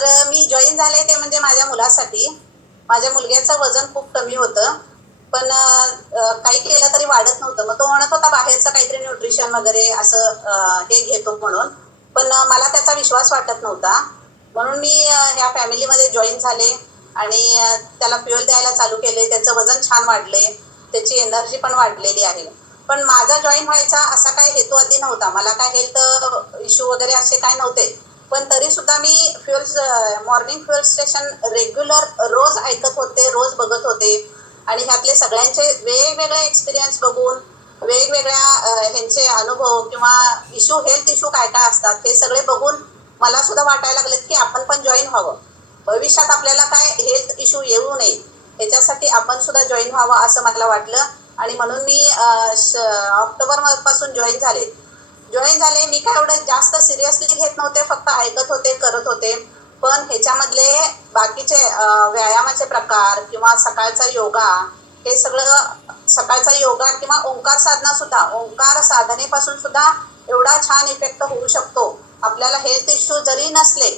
तर मी जॉईन झाले ते म्हणजे माझ्या मुलासाठी. माझ्या मुलग्याचं वजन खूप कमी होतं. पण काही केलं तरी वाढत नव्हतं. मग तो म्हणत होता बाहेरचं काहीतरी न्यूट्रिशन वगैरे असं हे घेतो म्हणून. पण मला त्याचा विश्वास वाटत नव्हता. म्हणून मी ह्या फॅमिलीमध्ये जॉईन झाले आणि त्याला फ्युअल द्यायला चालू केले. त्याचं वजन छान वाढले. त्याची एनर्जी पण वाढलेली आहे. पण माझा जॉईन व्हायचा असा काही हेतू आधी नव्हता. मला काय हेल्थ इश्यू वगैरे असे काय नव्हते. पण तरी सुद्धा मी fuel morning fuel station regular रोज ऐकत होते रोज बघत होते. आणि ह्यातले सगळ्यांचे वेगवेगळे एक्सपिरियन्स बघून वेगवेगळ्या ह्यांचे अनुभव किंवा इश्यू हेल्थ इश्यू काय काय असतात हे सगळे बघून मला सुद्धा वाटायला लागलं की आपण पण जॉईन व्हावं. भविष्यात आपल्याला काय हेल्थ इश्यू येऊ नये ह्याच्यासाठी आपण सुद्धा जॉईन व्हावं असं मला वाटलं. आणि म्हणून मी श- ऑक्टोबरपासून जॉईन झाले. जॉईन झाले. मी काय एवढं जास्त सिरियसली घेत नव्हते फक्त ऐकत होते करत होते. पण ह्याच्यामधले बाकीचे व्यायामाचे प्रकार किंवा सकाळचा योगा हे सगळं सकाळचा योगा किंवा ओंकार साधना सुद्धा ओंकार साधनेपासून सुद्धा एवढा छान इफेक्ट होऊ शकतो. आपल्याला हेल्थ इश्यू जरी नसले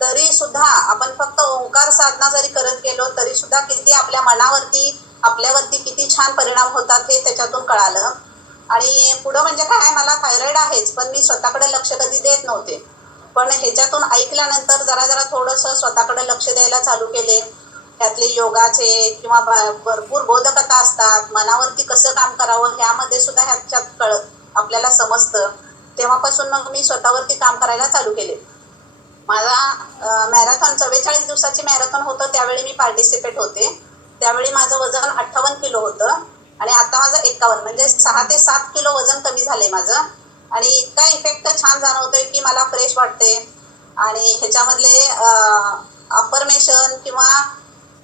तरी सुद्धा आपण फक्त ओंकार साधना जरी करत गेलो तरी सुद्धा किती आपल्या मनावरती आपल्यावरती किती छान परिणाम होतात हे त्याच्यातून कळालं. आणि पुढं म्हणजे काय मला थायरॉइड आहेच पण मी स्वतःकडे लक्ष कधी देत नव्हते. पण ह्याच्यातून ऐकल्यानंतर जरा जरा थोडंसं स्वतःकडे लक्ष द्यायला चालू केले. त्यातले योगाचे किंवा ब- भरपूर बोधकथा असतात मनावरती कसं काम करावं ह्यामध्ये सुद्धा ह्याच्यात कळत आपल्याला समजतं. तेव्हापासून मग मी स्वतःवरती काम करायला चालू केले. माझा मॅरेथॉन चव्वेचाळीस दिवसाची मॅरेथॉन होतं त्यावेळी मी पार्टिसिपेट होते. त्यावेळी माझं वजन अठ्ठावन्न किलो होतं. आणि आता माझं एकावन्न म्हणजे सहा ते सात किलो वजन कमी झालंय माझं. आणि इतका इफेक्ट छान जाणवतोय की मला फ्रेश वाटते आणि ह्याच्यामधले अफर्मेशन किंवा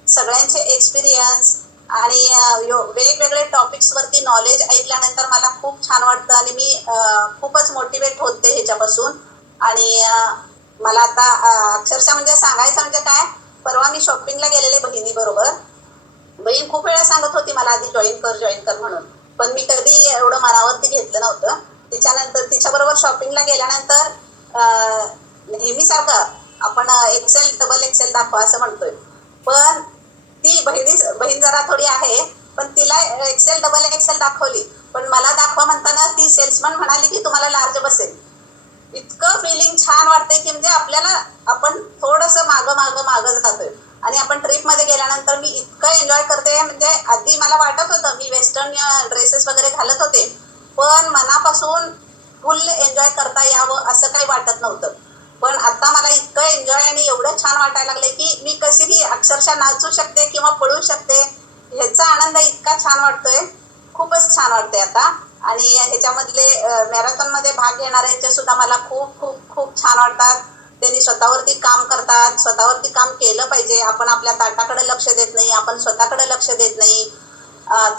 सगळ्यांचे एक्सपिरियन्स आणि वेगवेगळे टॉपिक्स वेगवेगळे टॉपिक्सवरती नॉलेज ऐकल्यानंतर मला खूप छान वाटतं आणि मी खूपच मोटिवेट होते ह्याच्यापासून. आणि मला आता अक्षरशः म्हणजे सांगायचं म्हणजे काय परवा मी शॉपिंगला गेलेले बहिणी बरोबर बहीण खूप वेळा सांगत होती मला आधी जॉईन कर जॉईन कर म्हणून. पण मी कधी एवढं मनावरती घेतलं नव्हतं. तिच्यानंतर तिच्याबरोबर शॉपिंगला गेल्यानंतर नेहमीसारखं आपण एक्सेल डबल एक्सेल दाखवा असं म्हणतोय. पण ती बहिणी बहीण जरा थोडी आहे पण तिला एक्सेल डबल एक्सेल दाखवली. पण मला दाखवा म्हणताना ती सेल्समन म्हणाली की तुम्हाला लार्ज बसेल. इतकं फिलिंग छान वाटते की म्हणजे आपल्याला आपण थोडंसं मागं मागं मागं जातोय. आणि आपण ट्रिपमध्ये गेल्यानंतर मी इतकं एन्जॉय करते म्हणजे आधी मला वाटत होतं मी वेस्टर्न ड्रेसेस वगैरे घालत होते. पण मनापासून फुल एन्जॉय करता यावं असं काही वाटत नव्हतं. पण आता मला इतकं एन्जॉय आणि एवढं छान वाटायला लागले की मी कशीही अक्षरशः नाचू शकते किंवा पळू शकते ह्याचा आनंद इतका छान वाटतोय. खूपच छान वाटतंय आता. आणि ह्याच्यामधले मॅरेथॉनमध्ये भाग घेणाऱ्यांचे सुद्धा मला खूप खूप खूप छान वाटतात. त्यांनी स्वतःवरती काम करतात. स्वतःवरती काम केलं पाहिजे. आपण आपल्या ताटाकडे लक्ष देत नाही. आपण स्वतःकडे लक्ष देत नाही.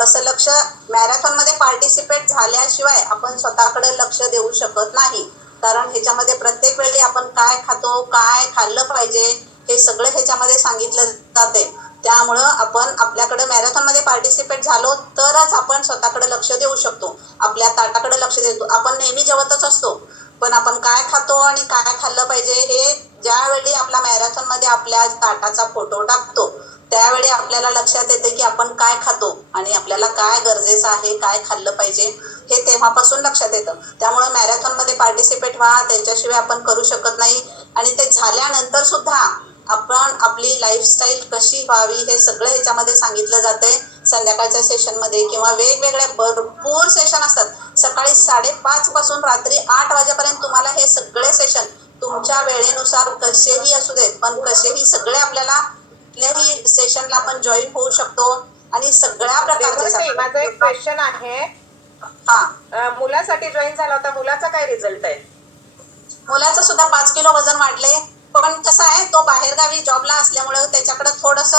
तसं लक्ष मॅरेथॉनमध्ये पार्टिसिपेट झाल्याशिवाय आपण स्वतःकडे लक्ष देऊ शकत नाही. कारण ह्याच्यामध्ये प्रत्येक वेळी आपण काय खातो काय खाल्लं पाहिजे हे सगळं ह्याच्यामध्ये सांगितलं जाते. त्यामुळं आपण आपल्याकडे मॅरेथॉनमध्ये पार्टिसिपेट झालो तरच आपण स्वतःकडे लक्ष देऊ शकतो. आपल्या ताटाकडे लक्ष देतो आपण नेहमी जेवतच असतो. पण आपण काय खातो आणि काय खाल्लं पाहिजे हे ज्यावेळी आपला मॅरेथॉनमध्ये आपल्या ताटाचा फोटो टाकतो त्यावेळी आपल्याला लक्षात येते की आपण काय खातो आणि आपल्याला काय गरजेचं आहे काय खाल्लं पाहिजे हे तेव्हापासून लक्षात येतं. त्यामुळे मॅरेथॉनमध्ये पार्टिसिपेट व्हा त्याच्याशिवाय आपण करू शकत नाही. आणि ते झाल्यानंतर सुद्धा आपण आपली लाईफस्टाईल कशी व्हावी हे सगळं ह्याच्यामध्ये सांगितलं जातंय. संध्याकाळच्या सेशनमध्ये किंवा वेगवेगळे भरपूर सेशन असतात. सकाळी साडेपाच पासून रात्री आठ वाजेपर्यंत तुम्हाला हे सगळे सेशन तुमच्या वेळेनुसार कसेही असू देत पण कसेही सगळे आपल्याला कुठल्याही सेशनला आपण जॉईन होऊ शकतो. आणि सगळ्या देवताई, माझा प्रकारचे एक क्वेश्चन आहे. हा. मुलासाठी जॉईन झाला होता. मुलाचा काय रिझल्ट आहे? मुलाचं सुद्धा पाच किलो वजन वाढले पण कसं आहे तो बाहेरगावी जॉबला असल्यामुळे त्याच्याकडे थोडस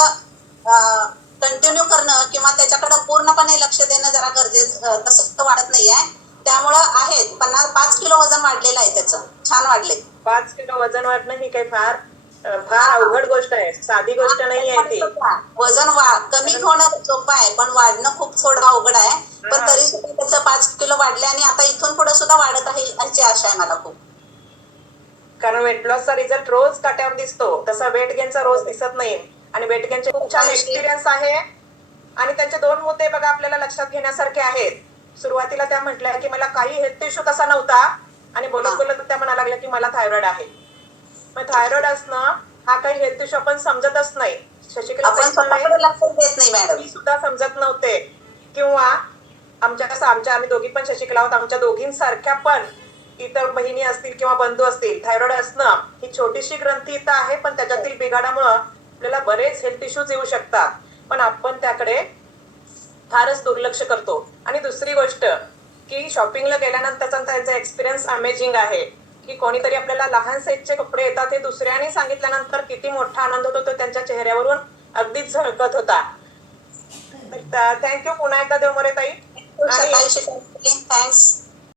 कंटिन्यू करणं किंवा त्याच्याकडे पूर्णपणे लक्ष देणं जरा गरजेचं तसं वाढत नाहीये. त्यामुळं आहे पन्नास पाच किलो वजन वाढलेलं आहे त्याचं. छान वाढले. पाच किलो वजन वाढणं ही काही फार फार अवघड गोष्ट आहे. साधी गोष्ट नाही आहे ती. वजन कमी होणं सोपं आहे पण वाढणं खूप थोडं अवघड आहे. पण. तरी सुद्धा त्याचं पाच किलो वाढले आणि आता इथून पुढे सुद्धा वाढत राहील याची आशा आहे मला खूप. कारण वेट लॉसचा रिझल्ट रोज काट्यावर दिसतो. तसा वेट गेनचा रोज दिसत नाही. आणि वेट गेनचे खूप छान एक्सपिरियन्स आहे. आणि त्यांचे दोन मुद्दे बघा आपल्याला लक्षात घेण्यासारखे आहेत. सुरुवातीला त्या म्हटल्या की मला काही हेल्थ इश्यू तसा नव्हता. आणि बोलत बोलत त्या म्हणा लागल्या की मला थायरॉइड आहे. मग थायरॉइड असणं हा काही हेल्थ इश्यू आपण समजतच नाही. शशिकला मी सुद्धा समजत नव्हते. किंवा आमच्या कसं आमच्या आम्ही दोघी पण शशिकला आहोत आमच्या दोघींसारख्या पण इतर बहिणी असतील किंवा बंधू असतील थायरॉइड असणं ही छोटीशी ग्रंथी इथं आहे पण त्याच्यातील बिघाडामुळं आपल्याला बरेच हेल्थ इश्यूज येऊ शकतात. पण आपण त्याकडे फारच दुर्लक्ष करतो. आणि दुसरी गोष्ट की शॉपिंगला गेल्यानंतरचा त्यांचा एक्सपिरियन्स अमेझिंग आहे की कोणीतरी आपल्याला लहान साईजचे कपडे येतात हे दुसऱ्याने सांगितल्यानंतर किती मोठा आनंद होतो तो त्यांच्या चेहऱ्यावरून अगदीच झळकत होता. थँक्यू पुन्हा एकदा देवमरे ताई. थँक्स